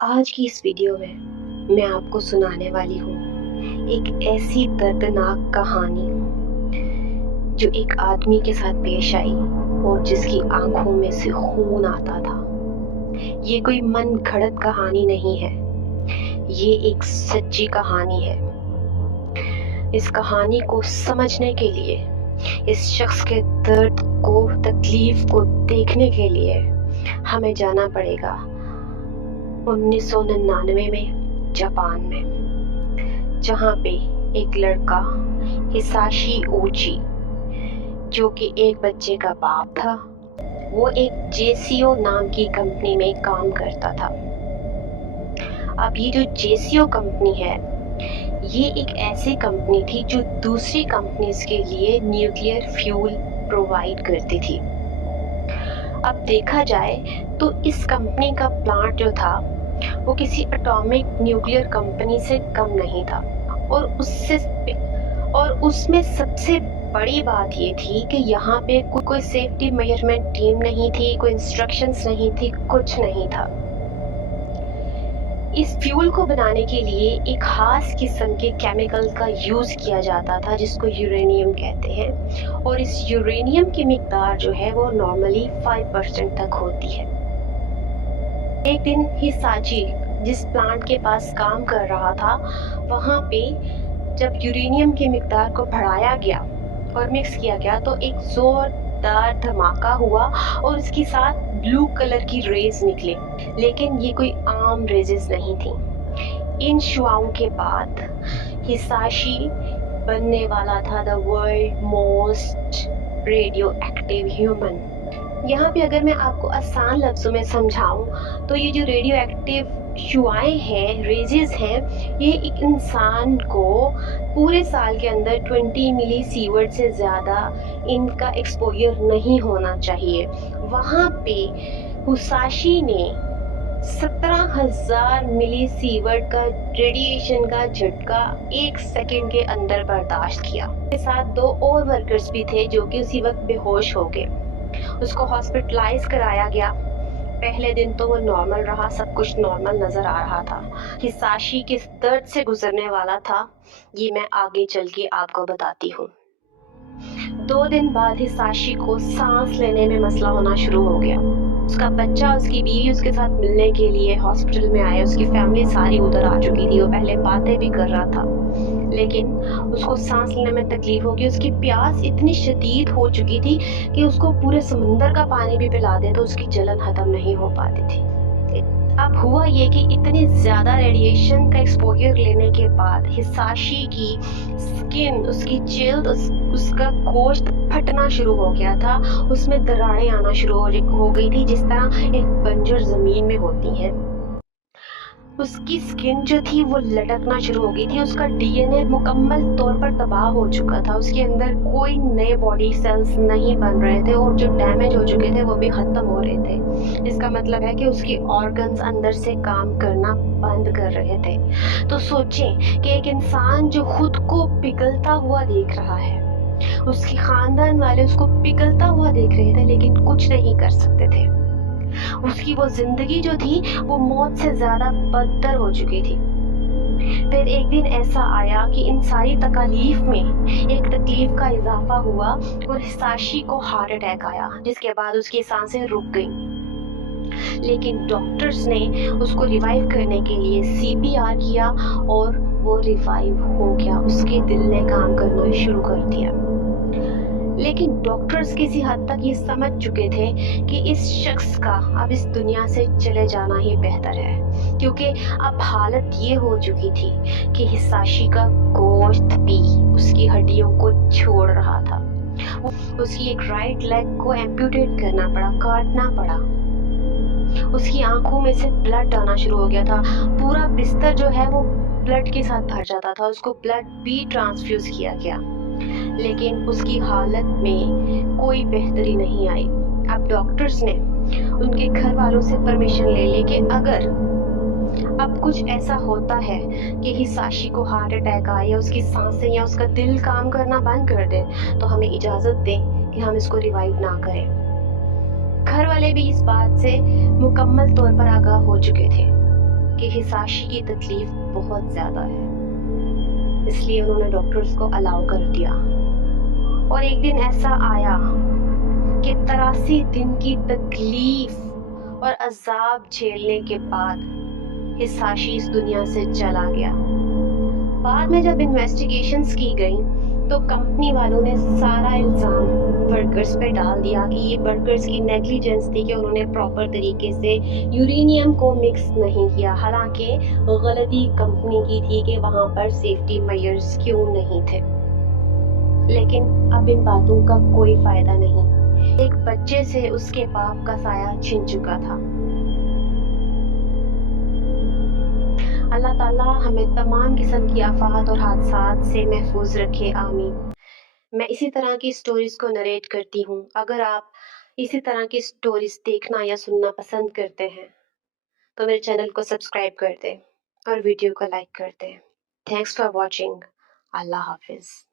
आज की इस वीडियो में मैं आपको सुनाने वाली हूँ एक ऐसी दर्दनाक कहानी जो एक आदमी के साथ पेश आई और जिसकी आंखों में से खून आता था। ये कोई मन घड़त कहानी नहीं है, ये एक सच्ची कहानी है। इस कहानी को समझने के लिए, इस शख्स के दर्द को, तकलीफ को देखने के लिए हमें जाना पड़ेगा 1999 में जापान में, जहाँ पे एक लड़का हिसाशी ओची, जो कि एक बच्चे का बाप था, वो एक जेसीओ नाम की कंपनी में काम करता था। अब ये जो जेसीओ कंपनी है, ये एक ऐसी कंपनी थी जो दूसरी कंपनीज के लिए न्यूक्लियर फ्यूल प्रोवाइड करती थी। अब देखा जाए तो इस कंपनी का प्लांट जो था वो किसी एटॉमिक न्यूक्लियर कंपनी से कम नहीं था, और उसमें सबसे बड़ी बात ये थी कि यहाँ पे कोई सेफ्टी मेजरमेंट टीम नहीं थी, कोई इंस्ट्रक्शंस नहीं थी, कुछ नहीं था। इस फ्यूल को बनाने के लिए एक खास किस्म के केमिकल का यूज किया जाता था जिसको यूरेनियम कहते हैं, और इस यूरेनियम की मिकदार जो है वो नॉर्मली 5% तक होती है। एक दिन हिसाची जिस प्लांट के पास काम कर रहा था, वहाँ पे जब यूरेनियम की मिकदार को बढ़ाया गया और मिक्स किया गया तो एक जोरदार धमाका हुआ और उसके साथ ब्लू कलर की रेज निकले। लेकिन ये कोई आम रेजेस नहीं थी। इन शुआओं के बाद हिसाशी बनने वाला था the world most radio active human. यहाँ पे अगर मैं आपको आसान लफ्ज़ों में समझाऊं तो ये जो रेडियो एक्टिव शुआएं हैं, रेजेस हैं, ये एक इंसान को पूरे साल के अंदर 20 मिली सीवर्ट से ज़्यादा इनका एक्सपोजर नहीं होना चाहिए। वहाँ पे हिसाशी ने 17,000 मिली सीवर्ट का रेडिएशन का झटका 1 सेकंड के अंदर बर्दाश्त किया। उसके साथ 2 और वर्कर्स भी थे जो कि उसी वक्त बेहोश हो गए। उसको हॉस्पिटलाइज कराया गया। पहले दिन तो वो नॉर्मल रहा, सब कुछ नॉर्मल नजर आ रहा था। हिसाशी किस दर्द से गुजरने वाला था ये मैं आगे चल के आपको बताती हूँ। 2 दिन बाद हिसाशी को सांस लेने में मसला होना शुरू हो गया। उसका बच्चा, उसकी बीवी उसके साथ मिलने के लिए हॉस्पिटल में आए। उसकी फैमिली सारी उधर आ चुकी थी। वो पहले बातें भी कर रहा था, लेकिन उसको सांस लेने में तकलीफ होगी। उसकी प्यास इतनी शदीद हो चुकी थी कि उसको पूरे समंदर का पानी भी पिला दे तो उसकी जलन खत्म नहीं हो पाती थी। अब हुआ ये कि इतनी ज़्यादा रेडिएशन का एक्सपोजर लेने के बाद हिसाशी की स्किन, उसकी जिल्द, उसका गोश्त फटना शुरू हो गया था। उसमें दरारें आना शुरू हो गई थी, जिस तरह एक बंजर ज़मीन में होती हैं। उसकी स्किन जो थी वो लटकना शुरू हो गई थी। उसका डीएनए मुकम्मल तौर पर तबाह हो चुका था। उसके अंदर कोई नए बॉडी सेल्स नहीं बन रहे थे और जो डैमेज हो चुके थे वो भी ख़त्म हो रहे थे। इसका मतलब है कि उसके ऑर्गन्स अंदर से काम करना बंद कर रहे थे। तो सोचें कि एक इंसान जो खुद को पिघलता हुआ देख रहा है, उसके ख़ानदान वाले उसको पिघलता हुआ देख रहे थे लेकिन कुछ नहीं कर सकते थे। उसकी वो जिंदगी जो थी वो मौत से ज्यादा बदतर हो चुकी थी। फिर एक दिन ऐसा आया कि इन सारी तकलीफ में एक तकलीफ का इजाफा हुआ और हिसाशी को हार्ट अटैक आया, जिसके बाद उसकी सांसें रुक गईं। लेकिन डॉक्टर्स ने उसको रिवाइव करने के लिए सीपीआर किया और वो रिवाइव हो गया। उसके दिल ने काम करना शुरू कर दिया। लेकिन डॉक्टर्स किसी हद तक ये समझ चुके थे कि इस शख्स का अब इस दुनिया से चले जाना ही बेहतर है, क्योंकि अब हालत ये हो चुकी थी कि हिसाशी का गोश्त भी उसकी हड्डियों को छोड़ रहा था। उसकी एक राइट लेग को एम्पुटेट करना पड़ा, काटना पड़ा। उसकी आंखों में से ब्लड आना शुरू हो गया था। पूरा बिस्तर जो है वो ब्लड के साथ भर जाता था। उसको ब्लड भी ट्रांसफ्यूज किया गया, लेकिन उसकी हालत में कोई बेहतरी नहीं आई। अब डॉक्टर्स ने उनके घर वालों से परमिशन ले ली कि अगर अब कुछ ऐसा होता है कि हिसाशी को हार्ट अटैक आए या उसकी सांसें या उसका दिल काम करना बंद कर दे तो हमें इजाज़त दें कि हम इसको रिवाइव ना करें। घर वाले भी इस बात से मुकम्मल तौर पर आगाह हो चुके थे کہ ہساشی کی تکلیف بہت زیادہ ہے، اس لیے انہوں نے ڈاکٹرز کو الاؤ کر دیا۔ اور ایک دن ایسا آیا کہ 83 دن کی تکلیف اور عذاب جھیلنے کے بعد ہساشی اس دنیا سے چلا گیا۔ بعد میں جب انویسٹیگیشنز کی گئیں تو کمپنی والوں نے سارا الزام ورکرز پہ ڈال دیا کہ یہ ورکرز کی نیگلیجنس تھی کہ انہوں نے پراپر طریقے سے یورینیم کو مکس نہیں کیا، حالانکہ غلطی کمپنی کی تھی کہ وہاں پر سیفٹی میئرز کیوں نہیں تھے۔ لیکن اب ان باتوں کا کوئی فائدہ نہیں، ایک بچے سے اس کے باپ کا سایہ چھن چکا تھا۔ اللہ تعالیٰ ہمیں تمام قسم کی آفات اور حادثات سے محفوظ رکھے، آمین۔ میں اسی طرح کی سٹوریز کو نریٹ کرتی ہوں۔ اگر آپ اسی طرح کی سٹوریز دیکھنا یا سننا پسند کرتے ہیں تو میرے چینل کو سبسکرائب کر دیں اور ویڈیو کو لائک کر دیں۔ Thanks for watching. اللہ حافظ۔